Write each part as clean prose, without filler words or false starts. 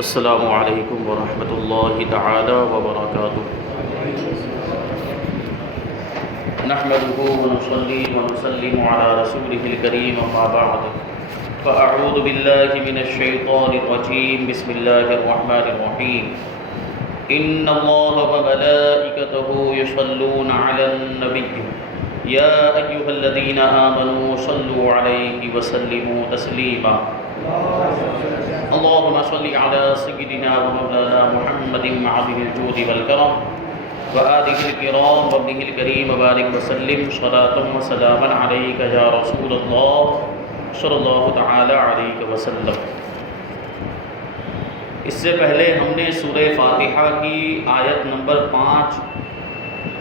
السلام علیکم ورحمۃ اللہ تعالی وبرکاتہ۔ نحمده ونصلي ونسلم على رسوله الكريم اما بعد فاعوذ بالله من الشيطان الرجيم بسم الله الرحمن الرحيم ان الله وملائكته يصلون على النبي يا ايها الذين آمنوا صلوا عليه وسلموا تسليما اللهم صل على سيدنا ومولانا محمد معظم الجود والكرم وآله الكرام وابنه الكريم وبارك وسلم صلاة وسلاما عليك يا رسول الله صلی اللہ تعالی علیہ وسلم۔ اس سے پہلے ہم نے سورہ فاتحہ کی آیت نمبر 5،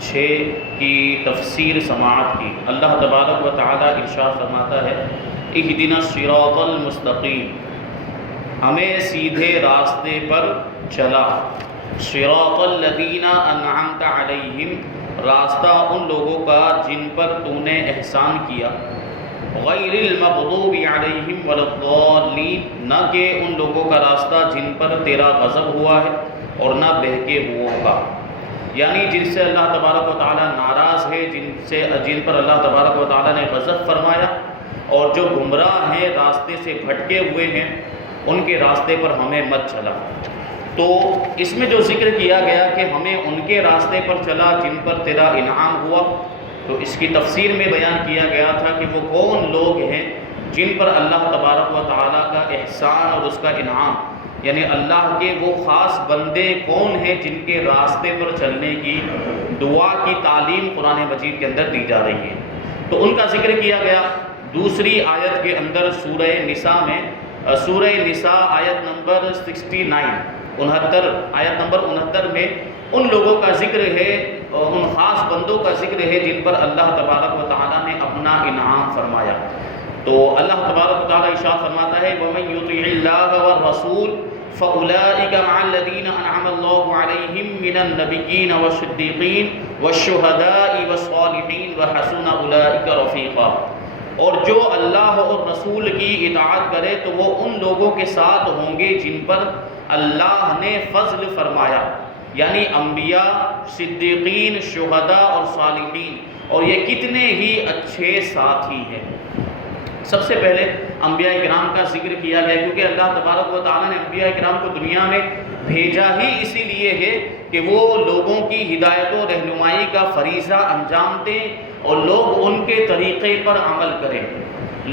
6 کی تفسیر سماعت کی۔ اللہ تبارک و تعالی ارشاد فرماتا ہے اہدنا الصراط المستقیم، ہمیں سیدھے راستے پر چلا۔ صراط الذین انعمت علیہم، راستہ ان لوگوں کا جن پر تو نے احسان کیا۔ غیر المغضوب علیہم ولا الضالین، نہ کہ ان لوگوں کا راستہ جن پر تیرا غضب ہوا ہے اور نہ بہکے ہوئوں کا، یعنی جن سے اللہ تبارک و تعالی ناراض ہے، جن پر اللہ تبارک و تعالی نے غضب فرمایا، اور جو گمراہ ہیں، راستے سے بھٹکے ہوئے ہیں، ان کے راستے پر ہمیں مت چلا۔ تو اس میں جو ذکر کیا گیا کہ ہمیں ان کے راستے پر چلا جن پر تیرا انعام ہوا، تو اس کی تفسیر میں بیان کیا گیا تھا کہ وہ کون لوگ ہیں جن پر اللہ تبارک و تعالیٰ کا احسان اور اس کا انعام، یعنی اللہ کے وہ خاص بندے کون ہیں جن کے راستے پر چلنے کی دعا کی تعلیم قرآن مجید کے اندر دی جا رہی ہے۔ تو ان کا ذکر کیا گیا دوسری آیت کے اندر سورہ نساء میں، سورہ نساء آیت نمبر 69 آیت نمبر 69 میں ان لوگوں کا ذکر ہے، ان خاص بندوں کا ذکر ہے جن پر اللہ تبارک و تعالیٰ نے اپنا انعام فرمایا۔ تو اللہ تبارک و تعالیٰ ارشاد فرماتا ہے وَمَن يُطِعِ اللَّهَ وَالرَّسُولَ فَأُولَٰئِكَ مَعَ الَّذِينَ أَنْعَمَ اللَّهُ عَلَيْهِم مِّنَ النَّبِيِّينَ وَالصِّدِّيقِينَ وَالشُّهَدَاءِ وَالصَّالِحِينَ وَحَسُنَ أُولَٰئِكَ رَفِيقًا، اور جو اللہ اور رسول کی اطاعت کرے تو وہ ان لوگوں کے ساتھ ہوں گے جن پر اللہ نے فضل فرمایا، یعنی انبیاء، صدیقین، شہداء اور صالحین، اور یہ کتنے ہی اچھے ساتھی ہیں۔ سب سے پہلے انبیاء کرام کا ذکر کیا گیا کیونکہ اللہ تبارک و تعالیٰ نے انبیاء کرام کو دنیا میں بھیجا ہی اسی لیے ہے کہ وہ لوگوں کی ہدایت و رہنمائی کا فریضہ انجام دیں اور لوگ ان کے طریقے پر عمل کریں،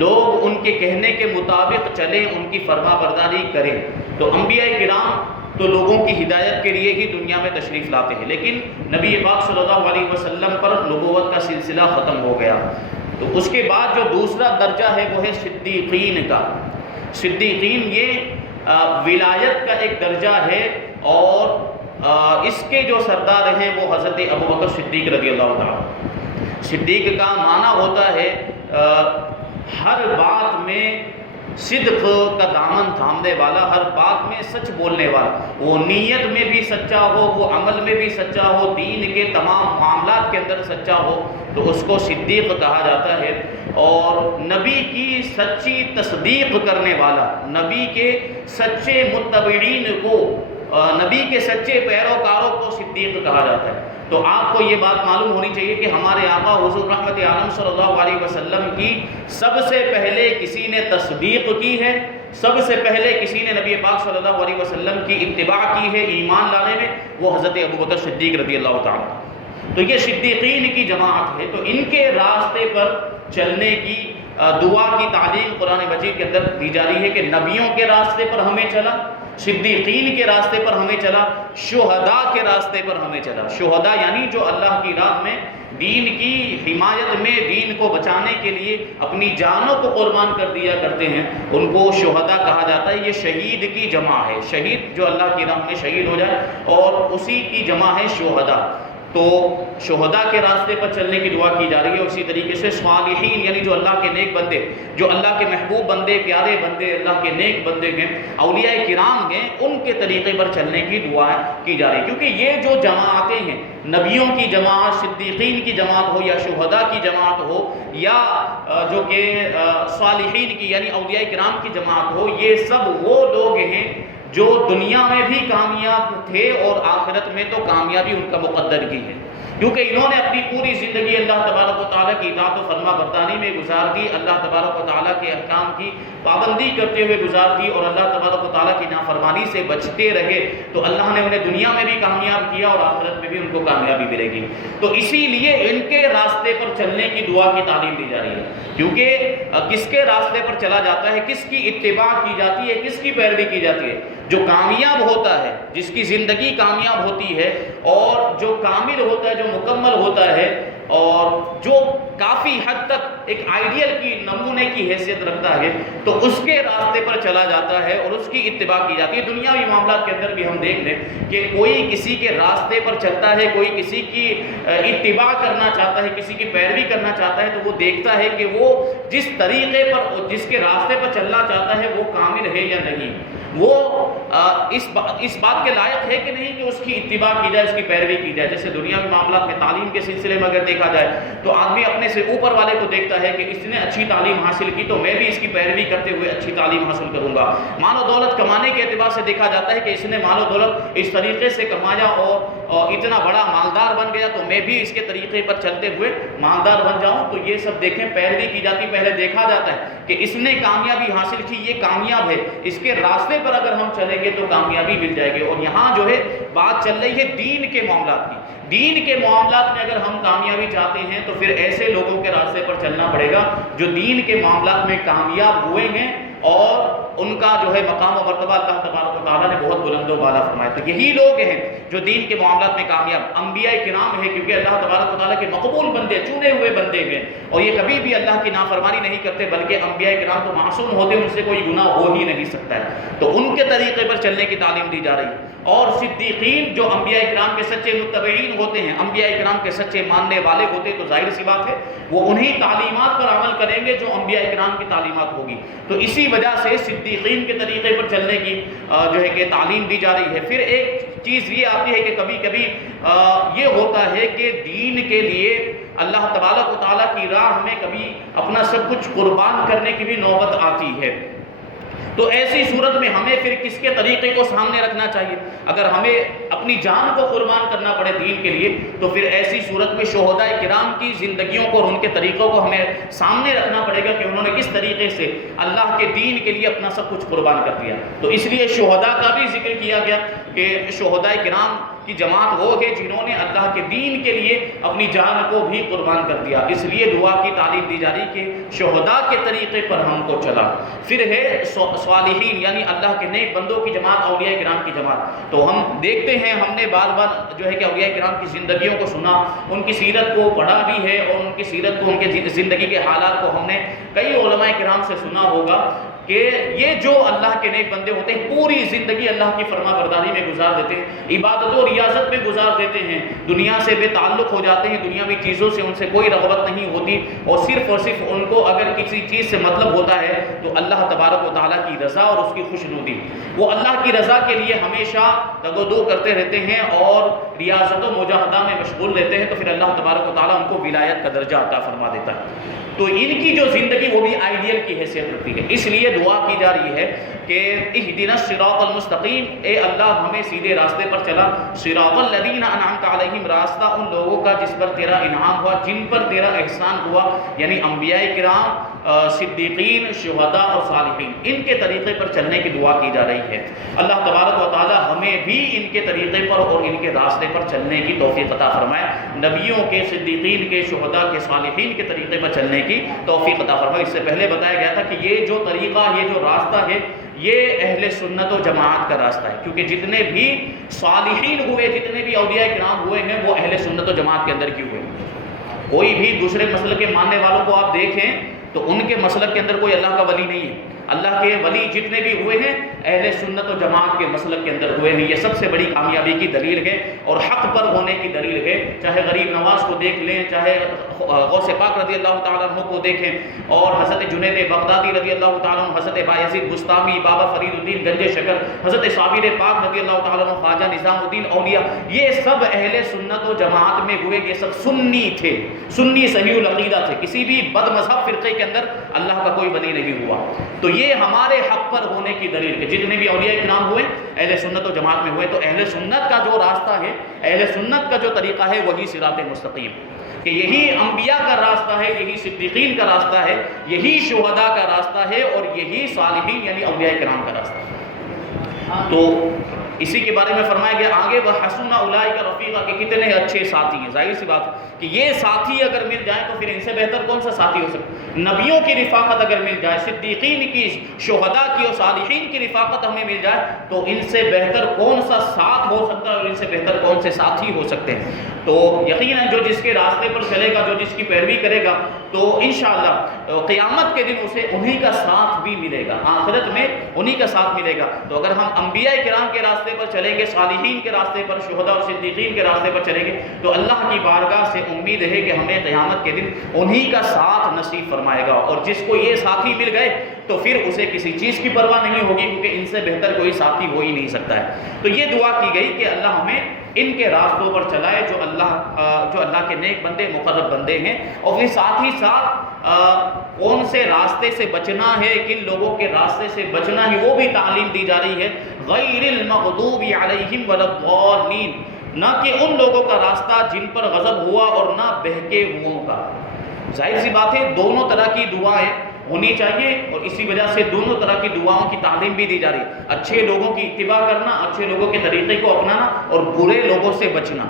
لوگ ان کے کہنے کے مطابق چلیں، ان کی فرما برداری کریں۔ تو انبیاء کرام تو لوگوں کی ہدایت کے لیے ہی دنیا میں تشریف لاتے ہیں، لیکن نبی پاک صلی اللہ علیہ وسلم پر نبوت کا سلسلہ ختم ہو گیا۔ تو اس کے بعد جو دوسرا درجہ ہے وہ ہے صدیقین کا۔ صدیقین یہ ولایت کا ایک درجہ ہے، اور اس کے جو سردار ہیں وہ حضرت ابوبکر صدیق رضی اللہ تعالیٰ۔ صدیق کا معنی ہوتا ہے ہر بات میں صدق کا دامن تھامنے والا، ہر بات میں سچ بولنے والا، وہ نیت میں بھی سچا ہو، وہ عمل میں بھی سچا ہو، دین کے تمام معاملات کے اندر سچا ہو، تو اس کو صدیق کہا جاتا ہے۔ اور نبی کی سچی تصدیق کرنے والا، نبی کے سچے متبعین کو، نبی کے سچے پیروکاروں کو صدیق کہا جاتا ہے۔ تو آپ کو یہ بات معلوم ہونی چاہیے کہ ہمارے آقا حضور رحمت عالم صلی اللہ علیہ وسلم کی سب سے پہلے کسی نے تصدیق کی ہے، سب سے پہلے کسی نے نبی پاک صلی اللہ علیہ وسلم کی اتباع کی ہے ایمان لانے میں، وہ حضرت ابوبکر صدیق رضی اللہ تعالیٰ۔ تو یہ صدیقین کی جماعت ہے، تو ان کے راستے پر چلنے کی دعا کی تعلیم قرآن مجید کے اندر دی جا رہی ہے کہ نبیوں کے راستے پر ہمیں چلا، صدیقین کے راستے پر ہمیں چلا، شہداء کے راستے پر ہمیں چلا۔ شہداء یعنی جو اللہ کی راہ میں دین کی حمایت میں، دین کو بچانے کے لیے اپنی جانوں کو قربان کر دیا کرتے ہیں، ان کو شہداء کہا جاتا ہے۔ یہ شہید کی جمع ہے، شہید جو اللہ کی راہ میں شہید ہو جائے، اور اسی کی جمع ہے شہداء۔ تو شہداء کے راستے پر چلنے کی دعا کی جا رہی ہے۔ اسی طریقے سے صالحین یعنی جو اللہ کے نیک بندے، جو اللہ کے محبوب بندے، پیارے بندے، اللہ کے نیک بندے ہیں، اولیاء کرام ہیں، ان کے طریقے پر چلنے کی دعا کی جا رہی ہے۔ کیونکہ یہ جو جماعتیں ہیں، نبیوں کی جماعت، صدیقین کی جماعت ہو یا شہداء کی جماعت ہو یا جو کہ صالحین کی یعنی اولیاء کرام کی جماعت ہو، یہ سب وہ لوگ ہیں جو دنیا میں بھی کامیاب تھے اور آخرت میں تو کامیابی ان کا مقدر کی ہے، کیونکہ انہوں نے اپنی پوری زندگی اللہ تبارک و تعالیٰ کی اطاعت و فرما برداری میں گزار دی، اللہ تبارک و تعالیٰ کے احکام کی پابندی کرتے ہوئے گزار دی اور اللہ تبارک و تعالیٰ کی نافرمانی سے بچتے رہے، تو اللہ نے انہیں دنیا میں بھی کامیاب کیا اور آخرت میں بھی ان کو کامیابی ملے گی۔ تو اسی لیے ان کے راستے پر چلنے کی دعا کی تعلیم دی جا رہی ہے، کیونکہ کس کے راستے پر چلا جاتا ہے، کس کی اتباع کی جاتی ہے، کس کی پیروی کی جاتی ہے؟ جو کامیاب ہوتا ہے، جس کی زندگی کامیاب ہوتی ہے اور جو کامل ہوتا ہے، جو مکمل ہوتا ہے اور جو کافی حد تک ایک آئیڈیل کی نمونے کی حیثیت رکھتا ہے، تو اس کے راستے پر چلا جاتا ہے اور اس کی اتباع کی جاتی ہے۔ دنیاوی معاملات کے اندر بھی ہم دیکھ لیں کہ کوئی کسی کے راستے پر چلتا ہے، کوئی کسی کی اتباع کرنا چاہتا ہے، کسی کی پیروی کرنا چاہتا ہے، تو وہ دیکھتا ہے کہ وہ جس طریقے پر، جس کے راستے پر چلنا چاہتا ہے وہ کامل ہے یا نہیں، وہ اس بات کے لائق ہے کہ نہیں کہ اس کی اتباع کی جائے، اس کی پیروی کی جائے۔ جیسے دنیاوی معاملات میں تعلیم کے سلسلے میں اگر دیکھا جائے تو آدمی اپنے سے اوپر والے کو دیکھتا ہے کہ اس نے اچھی تعلیم حاصل کی تو میں بھی اس کی پیروی کرتے ہوئے اچھی تعلیم حاصل کروں گا۔ مال و دولت کمانے کے اعتبار سے دیکھا جاتا ہے کہ اس نے مال و دولت اس طریقے سے کمایا اور اتنا بڑا مالدار بن گیا تو میں بھی اس کے طریقے پر چلتے ہوئے مالدار بن جاؤں، تو یہ سب دیکھیں پیروی کی جاتی۔ پہلے دیکھا جاتا ہے کہ اس نے کامیابی حاصل کی، یہ کامیاب ہے، اس کے راستے پر اگر ہم چلیں گے تو کامیابی مل جائے گی۔ اور یہاں جو ہے بات چل رہی ہے دین کے معاملات کی۔ دین کے معاملات میں اگر ہم کامیابی چاہتے ہیں تو پھر ایسے لوگوں کے راستے پر چلنا پڑے گا جو دین کے معاملات میں کامیاب ہوئے ہیں اور ان کا جو ہے مقام و مرتبہ اللہ تبارک و تعالیٰ نے بہت بلند و بالا فرمایا۔ تو یہی لوگ ہیں جو دین کے معاملات میں کامیاب انبیاء کرام ہیں، کیونکہ اللہ تبارک و تعالیٰ کے مقبول بندے، چنے ہوئے بندے ہیں، اور یہ کبھی بھی اللہ کی نافرمانی نہیں کرتے، بلکہ انبیاء کرام تو معصوم ہوتے ہیں، ان سے کوئی گناہ ہو ہی نہیں سکتا ہے، تو ان کے طریقے پر چلنے کی تعلیم دی جا رہی ہے۔ اور صدیقین جو انبیاء کرام کے سچے متبعین ہوتے ہیں، انبیاء کرام کے سچے ماننے والے ہوتے ہیں، تو ظاہر سی بات ہے وہ انہی تعلیمات پر عمل کریں گے جو انبیاء کرام کی تعلیمات ہوگی۔ تو اسی وجہ سے صدیقین کے طریقے پر چلنے کی جو ہے کہ تعلیم دی جا رہی ہے۔ پھر ایک چیز یہ آتی ہے کہ کبھی کبھی یہ ہوتا ہے کہ دین کے لیے اللہ تبارک و تعالیٰ کی راہ میں کبھی اپنا سب کچھ قربان کرنے کی بھی نوبت آتی ہے، تو ایسی صورت میں ہمیں پھر کس کے طریقے کو سامنے رکھنا چاہیے؟ اگر ہمیں اپنی جان کو قربان کرنا پڑے دین کے لیے تو پھر ایسی صورت میں شہداء کرام کی زندگیوں کو اور ان کے طریقوں کو ہمیں سامنے رکھنا پڑے گا کہ انہوں نے کس طریقے سے اللہ کے دین کے لیے اپنا سب کچھ قربان کر دیا۔ تو اس لیے شہداء کا بھی ذکر کیا گیا کہ شہداء کرام کی جماعت وہ ہے جنہوں نے اللہ کے دین کے لیے اپنی جان کو بھی قربان کر دیا۔ اس لیے دعا کی تعلیم دی جا رہی کہ شہداء کے طریقے پر ہم کو چلا۔ پھر ہے صالحین، یعنی اللہ کے نیک بندوں کی جماعت، اولیاء کرام کی جماعت۔ تو ہم دیکھتے ہیں، ہم نے بار بار جو ہے کہ اولیاء کرام کی زندگیوں کو سنا، ان کی سیرت کو پڑھا بھی ہے اور ان کی سیرت کو، ان کے زندگی کے حالات کو ہم نے کئی علماء کرام سے سنا ہوگا کہ یہ جو اللہ کے نیک بندے ہوتے ہیں پوری زندگی اللہ کی فرما برداری میں گزار دیتے ہیں، عبادت و ریاضت میں گزار دیتے ہیں، دنیا سے بے تعلق ہو جاتے ہیں، دنیاوی چیزوں سے ان سے کوئی رغبت نہیں ہوتی، اور صرف ان کو اگر کسی چیز سے مطلب ہوتا ہے تو اللہ تبارک و تعالیٰ کی رضا اور اس کی خوشنودی۔ وہ اللہ کی رضا کے لیے ہمیشہ تگ و دو کرتے رہتے ہیں اور ریاضت و مجاہدہ میں مشغول رہتے ہیں، تو پھر اللہ تبارک و تعالیٰ ان کو ولایت کا درجہ عطا فرما دیتا ہے۔ تو ان کی جو زندگی وہ بھی آئیڈیل کی حیثیت رکھتی ہے، اس لیے دعا کی جا رہی ہے کہ اہدنا الصراط المستقیم، اے اللہ ہمیں سیدھے راستے پر چلا، صراط الذین انعمت علیہم، راستہ ان لوگوں کا جس پر تیرا انعام ہوا، جن پر تیرا احسان ہوا، یعنی انبیاء کرام، صدیقین، شہداء اور صالحین، ان کے طریقے پر چلنے کی دعا کی جا رہی ہے۔ اللہ تبارک و تعالی ہمیں بھی ان کے طریقے پر اور ان کے راستے پر چلنے کی توفیق عطا فرمائے، نبیوں کے، صدیقین کے، شہداء کے، صالحین کے طریقے پر چلنے کی توفیق عطا فرمائے۔ اس سے پہلے بتایا گیا تھا کہ یہ جو طریقہ، یہ جو راستہ ہے، یہ اہل سنت و جماعت کا راستہ ہے، کیونکہ جتنے بھی صالحین ہوئے، جتنے بھی اولیاء کرام ہوئے ہیں، وہ اہل سنت و جماعت کے اندر کی ہوئے۔ کوئی بھی دوسرے مسلک کے ماننے والوں کو آپ دیکھیں تو ان کے مسلک کے اندر کوئی اللہ کا ولی نہیں ہے۔ اللہ کے ولی جتنے بھی ہوئے ہیں اہل سنت و جماعت کے مسلک کے اندر ہوئے ہیں، یہ سب سے بڑی کامیابی کی دلیل ہے اور حق پر ہونے کی دلیل ہے۔ چاہے غریب نواز کو دیکھ لیں، چاہے غوث پاک رضی اللہ تعالیٰ عنہ کو دیکھیں، اور حضرت جنید بغدادی رضی اللہ تعالیٰ عنہ، حضرت بایزید بستامی، بابا فرید الدین گنج شکر، حضرت صابر پاک رضی اللہ تعالیٰ عنہ، خواجہ نظام الدین اولیاء، یہ سب اہل سنت و جماعت میں ہوئے، یہ سب سنی تھے، سنی صحیح العقیدہ تھے، کسی بھی بد مذہب فرقے کے اندر اللہ کا کوئی ولی نہیں ہوا۔ تو یہ ہمارے حق پر ہونے کی دلیل ہے. جتنے بھی اولیاء کرام ہوئے اہل سنت و جماعت میں ہوئے، تو اہل سنت کا جو راستہ ہے، اہل سنت کا جو طریقہ ہے وہی صراط مستقیم، کہ یہی انبیاء کا راستہ ہے، یہی صدیقین کا راستہ ہے، یہی شہداء کا راستہ ہے، اور یہی صالحین یعنی اولیاء کرام کا راستہ ہے. تو اسی کے بارے میں فرمایا گیا آگے وَحَسُنَ أُولَٰئِكَ رَفِيقًا، کہ کتنے اچھے ساتھی ہیں. ظاہر سی بات کہ یہ ساتھی اگر مل جائے تو پھر ان سے بہتر کون سا ساتھی ہو سکتا ہے؟ نبیوں کی رفاقت اگر مل جائے، صدیقین کی، شہداء کی اور صالحین کی رفاقت ہمیں مل جائے تو ان سے بہتر کون سا ساتھ ہو سکتا ہے اور ان سے بہتر کون سے ساتھی ہو سکتے ہیں. تو یقیناً جو جس کے راستے پر چلے گا، جو جس کی پیروی کرے گا، تو انشاءاللہ قیامت کے دن اسے انہی کا ساتھ بھی ملے گا، آخرت میں انہی کا ساتھ ملے گا. تو اگر ہم انبیاء کرام کے راستے پر چلیں گے، صالحین کے راستے پر، شہداء اور صدیقین کے راستے پر چلیں گے، تو اللہ کی بارگاہ سے امید ہے کہ ہمیں قیامت کے دن انہی کا ساتھ نصیب فرمائے گا. اور جس کو یہ ساتھی مل گئے تو پھر اسے کسی چیز کی پرواہ نہیں ہوگی، کیونکہ ان سے بہتر کوئی ساتھی ہو ہی نہیں سکتا ہے. تو یہ دعا کی گئی کہ اللہ ہمیں ان کے راستوں پر چلائے جو اللہ کے نیک بندے، مقرب بندے ہیں. اور پھر ساتھ ہی ساتھ کون سے راستے سے بچنا ہے، کن لوگوں کے راستے سے بچنا ہے، وہ بھی تعلیم دی جا رہی ہے. غیر المغضوب علیہم ولا الضالین، نہ کہ ان لوگوں کا راستہ جن پر غضب ہوا اور نہ بہکے ہوئوں کا. ظاہر سی بات ہے دونوں طرح کی دعائیں ہونی چاہیے، اور اسی وجہ سے دونوں طرح کی دعاؤں کی تعلیم بھی دی جا رہی ہے. اچھے لوگوں کی اتباع کرنا، اچھے لوگوں کے طریقے کو اپنانا، اور برے لوگوں سے بچنا،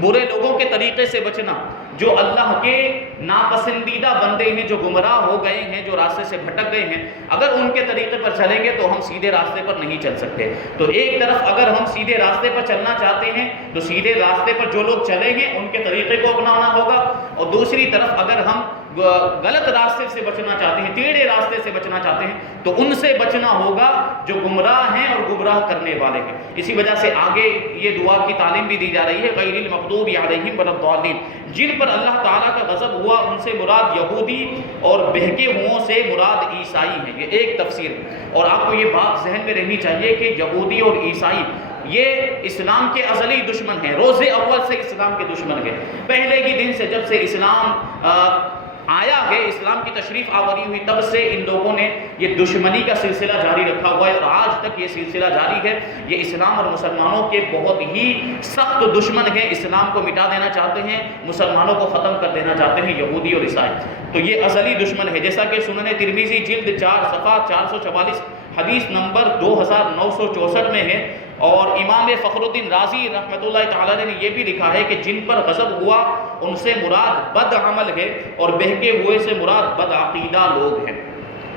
برے لوگوں کے طریقے سے بچنا جو اللہ کے ناپسندیدہ بندے ہیں، جو گمراہ ہو گئے ہیں، جو راستے سے بھٹک گئے ہیں. اگر ان کے طریقے پر چلیں گے تو ہم سیدھے راستے پر نہیں چل سکتے. تو ایک طرف اگر ہم سیدھے راستے پر چلنا چاہتے ہیں تو سیدھے راستے پر جو لوگ چلیں گے ان کے طریقے کو اپنانا ہوگا، اور دوسری طرف اگر ہم غلط راستے سے بچنا چاہتے ہیں، ٹیڑھے راستے سے بچنا چاہتے ہیں، تو ان سے بچنا ہوگا جو گمراہ ہیں اور گمراہ کرنے والے ہیں. اسی وجہ سے آگے یہ دعا کی تعلیم بھی دی جا رہی ہے غیر المغضوب علیہم ولا الضالین، جن پر اللہ تعالیٰ کا غضب ہوا ان سے مراد یہودی اور بہکے ہوئوں سے مراد عیسائی ہیں. یہ ایک تفسیر ہے. اور آپ کو یہ بات ذہن میں رہنی چاہیے کہ یہودی اور عیسائی یہ اسلام کے ازلی دشمن ہیں، روز اول سے اسلام کے دشمن ہیں. پہلے ہی دن سے جب سے اسلام آیا ہے، اسلام کی تشریف آوری ہوئی، تب سے ان لوگوں نے یہ دشمنی کا سلسلہ جاری رکھا ہوا ہے، اور آج تک یہ سلسلہ جاری ہے. یہ اسلام اور مسلمانوں کے بہت ہی سخت دشمن ہیں. اسلام کو مٹا دینا چاہتے ہیں، مسلمانوں کو ختم کر دینا چاہتے ہیں یہودی اور عیسائی. تو یہ ازلی دشمن ہے. جیسا کہ سنن ترمذی جلد 4 صفحہ 444 حدیث نمبر 2964 میں ہے. اور امام فخر الدین رازی رحمۃ اللہ تعالی نے یہ بھی لکھا ہے کہ جن پر غضب ہوا ان سے مراد بد عمل ہے، اور بہکے ہوئے سے مراد بد عقیدہ لوگ ہیں.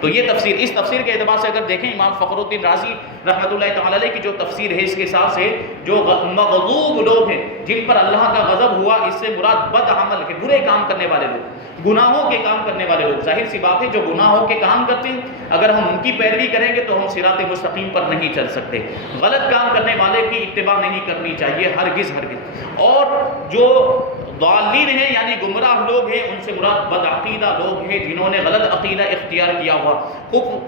تو یہ تفسیر، اس تفسیر کے اعتبار سے اگر دیکھیں امام فخر الدین رازی رحمۃ اللہ تعالی کی جو تفسیر ہے، اس کے حساب سے جو مغضوب لوگ ہیں، جن پر اللہ کا غضب ہوا، اس سے مراد بد عمل ہے، برے کام کرنے والے لوگ، گناہوں کے کام کرنے والے لوگ. ظاہر سی بات ہے جو گناہوں کے کام کرتے ہیں اگر ہم ان کی پیروی کریں گے تو ہم صراط مستقیم پر نہیں چل سکتے. غلط کام کرنے والے کی اتباع نہیں کرنی چاہیے ہرگز ہرگز. اور جو ضالین ہیں یعنی گمراہ لوگ ہیں، ان سے مراد بد عقیدہ لوگ ہیں جنہوں نے غلط عقیدہ اختیار کیا ہوا،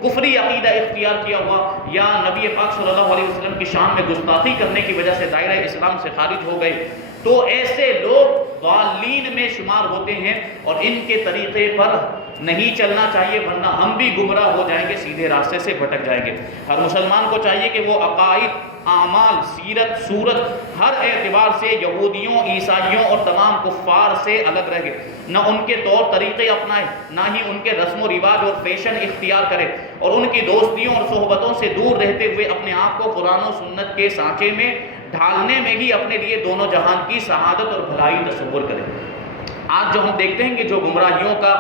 کفری عقیدہ اختیار کیا ہوا، یا نبی پاک صلی اللہ علیہ وسلم کی شان میں گستاخی کرنے کی وجہ سے دائرہ اسلام سے خارج ہو گئے. تو ایسے لوگ ضالین میں شمار ہوتے ہیں، اور ان کے طریقے پر نہیں چلنا چاہیے، ورنہ ہم بھی گمراہ ہو جائیں گے، سیدھے راستے سے بھٹک جائیں گے. ہر مسلمان کو چاہیے کہ وہ عقائد، اعمال، سیرت، صورت، ہر اعتبار سے یہودیوں، عیسائیوں اور تمام کفار سے الگ رہے، نہ ان کے طور طریقے اپنائے، نہ ہی ان کے رسم و رواج اور فیشن اختیار کرے، اور ان کی دوستیوں اور صحبتوں سے دور رہتے ہوئے اپنے آپ کو قرآن و سنت کے سانچے میں ڈھالنے میں ہی اپنے لیے دونوں جہان کی سعادت اور بھلائی تصور کرے. آج جو ہم دیکھتے ہیں کہ جو گمراہیوں کا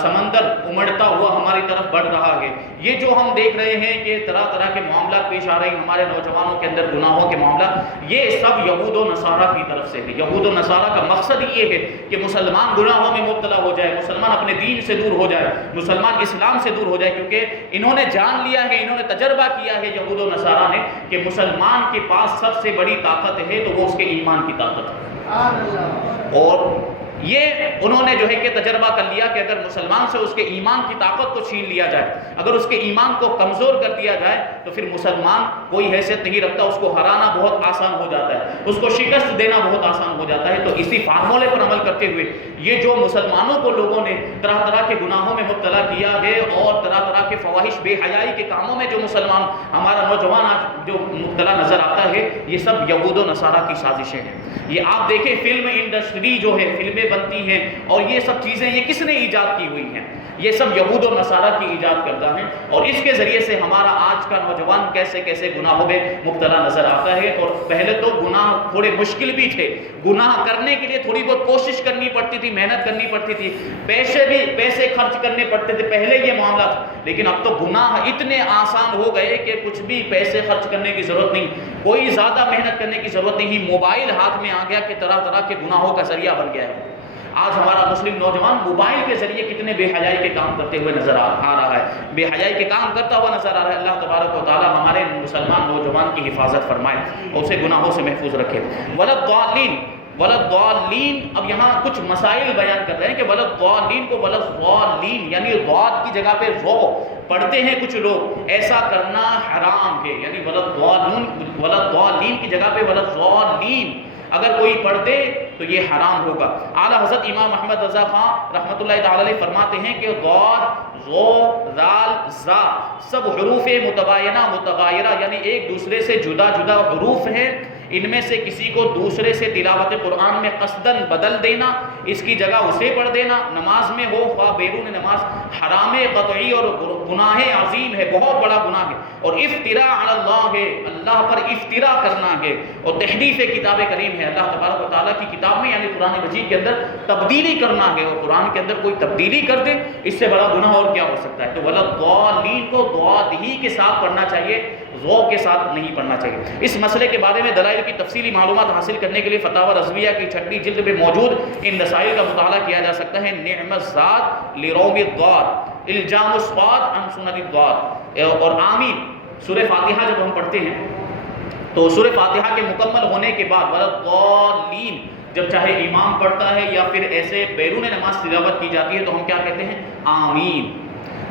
سمندر امڑتا ہوا ہماری طرف بڑھ رہا ہے، یہ جو ہم دیکھ رہے ہیں کہ طرح طرح کے معاملات پیش آ رہے ہیں ہمارے نوجوانوں کے اندر، گناہوں کے معاملات، یہ سب یہود و نصارہ کی طرف سے ہے. یہود و نصارہ کا مقصد یہ ہے کہ مسلمان گناہوں میں مبتلا ہو جائے، مسلمان اپنے دین سے دور ہو جائے، مسلمان اسلام سے دور ہو جائے، کیونکہ انہوں نے جان لیا ہے، انہوں نے تجربہ کیا ہے یہود و نصارہ نے کہ مسلمان کے پاس سب سے بڑی طاقت ہے تو وہ اس کے ایمان کی طاقت ہے. اور یہ انہوں نے جو ہے کہ تجربہ کر لیا کہ اگر مسلمان سے اس کے ایمان کی طاقت کو چھین لیا جائے، اگر اس کے ایمان کو کمزور کر دیا جائے تو پھر مسلمان کوئی حیثیت نہیں رکھتا، اس کو ہرانا بہت آسان ہو جاتا ہے، اس کو شکست دینا بہت آسان ہو جاتا ہے۔ تو اسی فارمولے پر عمل کرتے ہوئے یہ جو مسلمانوں کو لوگوں نے طرح طرح کے گناہوں میں مبتلا کیا ہے اور طرح طرح کے فواحش بے حیائی کے کاموں میں جو مسلمان ہمارا نوجوان آج جو مبتلا نظر آتا ہے، یہ سب یہود و نصارہ کی سازشیں ہیں۔ یہ آپ دیکھیں فلم انڈسٹری جو ہے، فلمیں بنتی ہیں اور یہ سب چیزیں یہ کس نے ایجاد کی ہوئی ہیں؟ یہ سب یہود و نصارہ کی ایجاد کردہ ہیں، اور اس کے ذریعے سے ہمارا آج کا نوجوان کیسے کیسے گناہوں میں مبتلا نظر آتا ہے۔ اور پہلے تو گناہ تھوڑے مشکل بھی تھے، گناہ کرنے کے لیے تھوڑی بہت کوشش کرنی پڑتی تھی، محنت کرنی پڑتی تھی، پیسے خرچ کرنے پڑتے تھے، پہلے یہ معاملہ تھا۔ لیکن اب تو گناہ اتنے آسان ہو گئے کہ کچھ بھی پیسے خرچ کرنے کی ضرورت نہیں، کوئی زیادہ محنت کرنے کی ضرورت نہیں، موبائل ہاتھ میں آ گیا کہ طرح طرح کے گناہوں کا ذریعہ بن گیا ہے۔ آج ہمارا مسلم نوجوان موبائل کے ذریعے کتنے بے حیائی کے کام کرتے ہوئے نظر آ رہا ہے، بے حیائی کے کام کرتا ہوا نظر آ رہا ہے۔ اللہ تبارک و تعالی ہمارے مسلمان نوجوان کی حفاظت فرمائے اور اسے گناہوں سے محفوظ رکھے۔ ولضالین، اب یہاں کچھ مسائل بیان کر رہے ہیں کہ ولضالین کو ولضالین یعنی ضاد کی جگہ پہ رو پڑھتے ہیں کچھ لوگ، ایسا کرنا حرام ہے، یعنی ولضالین کی جگہ پہ ولضالین اگر کوئی پڑھ دے تو یہ حرام ہوگا۔ اعلیٰ حضرت امام محمد رضا خان رحمۃ اللہ تعالی علیہ فرماتے ہیں کہ ضاد، ظو، ذال، ذا سب حروف متباینہ متغایرہ یعنی ایک دوسرے سے جدا جدا حروف ہیں، ان میں سے کسی کو دوسرے سے تلاوت قرآن میں قصداً بدل دینا، اس کی جگہ اسے پڑھ دینا، نماز میں ہو خواہ بیرون نماز، حرام قطعی اور گناہ عظیم ہے، بہت بڑا گناہ ہے، اور افتراء علی اللہ ہے، اللہ پر افتراء کرنا ہے، اور تحریف کتاب کریم ہے، اللہ تبارک و تعالیٰ کی کتاب میں یعنی قرآن مجید کے اندر تبدیلی کرنا ہے، اور قرآن کے اندر کوئی تبدیلی کر دے اس سے بڑا گناہ اور کیا ہو سکتا ہے۔ تو ولضالین کو ضاد ہی کے ساتھ پڑھنا چاہیے، ضو کے ساتھ نہیں پڑھنا چاہیے۔ اس مسئلے کے بارے میں دلائل کی تفصیلی معلومات حاصل کرنے کے لیے فتاوی رضویہ کی 6 جلد میں موجود ان مسائل کا مطالعہ کیا جا سکتا ہے۔ نعم الزاد لروم الضاد، الجام الصاد عن سنن الضاد، اور آمین سورہ فاتحہ جب ہم پڑھتے ہیں تو سورہ فاتحہ کے مکمل ہونے کے بعد ولضالین جب چاہے امام پڑھتا ہے یا پھر ایسے بیرون نماز تلاوت کی جاتی ہے تو ہم کیا کہتے ہیں؟ آمین۔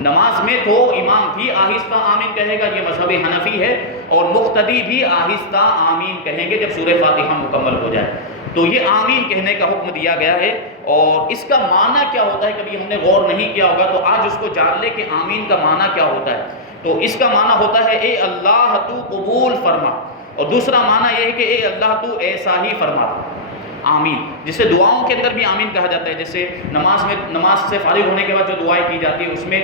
نماز میں تو امام بھی آہستہ آمین کہے گا، یہ مذہب حنفی ہے، اور مقتدی بھی آہستہ آمین کہیں گے جب سورہ فاتحہ مکمل ہو جائے۔ تو یہ آمین کہنے کا حکم دیا گیا ہے، اور اس کا معنی کیا ہوتا ہے کبھی ہم نے غور نہیں کیا ہوگا، تو آج اس کو جان لے کہ آمین کا معنی کیا ہوتا ہے۔ تو اس کا معنی ہوتا ہے اے اللہ تو قبول فرما، اور دوسرا معنی یہ ہے کہ اے اللہ تو ایسا ہی فرما۔ آمین جسے دعاؤں کے اندر بھی آمین کہا جاتا ہے، جیسے نماز سے فارغ ہونے کے بعد جو دعائیں کی جاتی ہے اس میں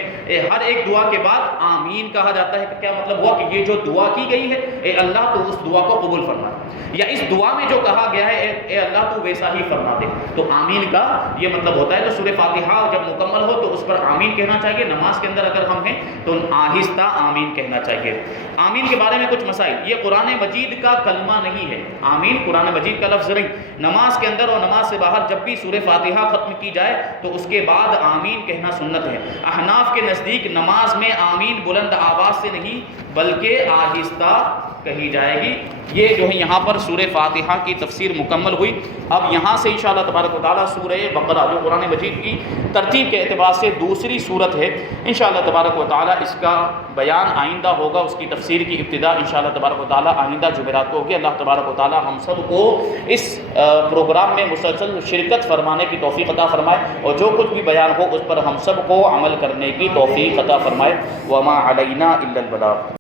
ہر ایک دعا کے بعد آمین کہا جاتا ہے۔ کیا مطلب ہوا کہ یہ جو دعا کی گئی ہے اے اللہ تو اس دعا کو قبول فرما، یا اس دعا میں جو کہا گیا ہے اے اللہ تو ویسا ہی فرما دے، تو آمین کا یہ مطلب ہوتا ہے۔ تو سورہ فاتحہ جب مکمل ہو تو اس پر آمین کہنا چاہیے، نماز کے اندر اگر ہم ہیں تو آہستہ آمین کہنا چاہیے۔ آمین کے بارے میں کچھ مسائل، یہ قرآن مجید کا کلمہ نہیں ہے، آمین قرآن مجید کا لفظ نہیں۔ نماز کے اندر اور نماز سے باہر جب بھی سورہ فاتحہ ختم کی جائے تو اس کے بعد آمین کہنا سنت ہے۔ احناف کے نزدیک نماز میں آمین بلند آواز سے نہیں بلکہ آہستہ کہی جائے گی۔ یہ جو ہے یہاں پر سورہ فاتحہ کی تفسیر مکمل ہوئی۔ اب یہاں سے انشاءاللہ تبارک و تعالیٰ سورہ بقرہ جو قرآن مجید کی ترتیب کے اعتبار سے دوسری صورت ہے، انشاءاللہ تبارک و تعالیٰ اس کا بیان آئندہ ہوگا، اس کی تفسیر کی ابتدا انشاءاللہ تبارک و تعالیٰ آئندہ جمعرات کو ہوگی۔ اللہ تبارک و تعالیٰ ہم سب کو اس پروگرام میں مسلسل شرکت فرمانے کی توفیق عطا فرمائے، اور جو کچھ بھی بیان ہو اس پر ہم سب کو عمل کرنے کی توفیق عطا فرمائے۔ وما علینا الا البلاغ۔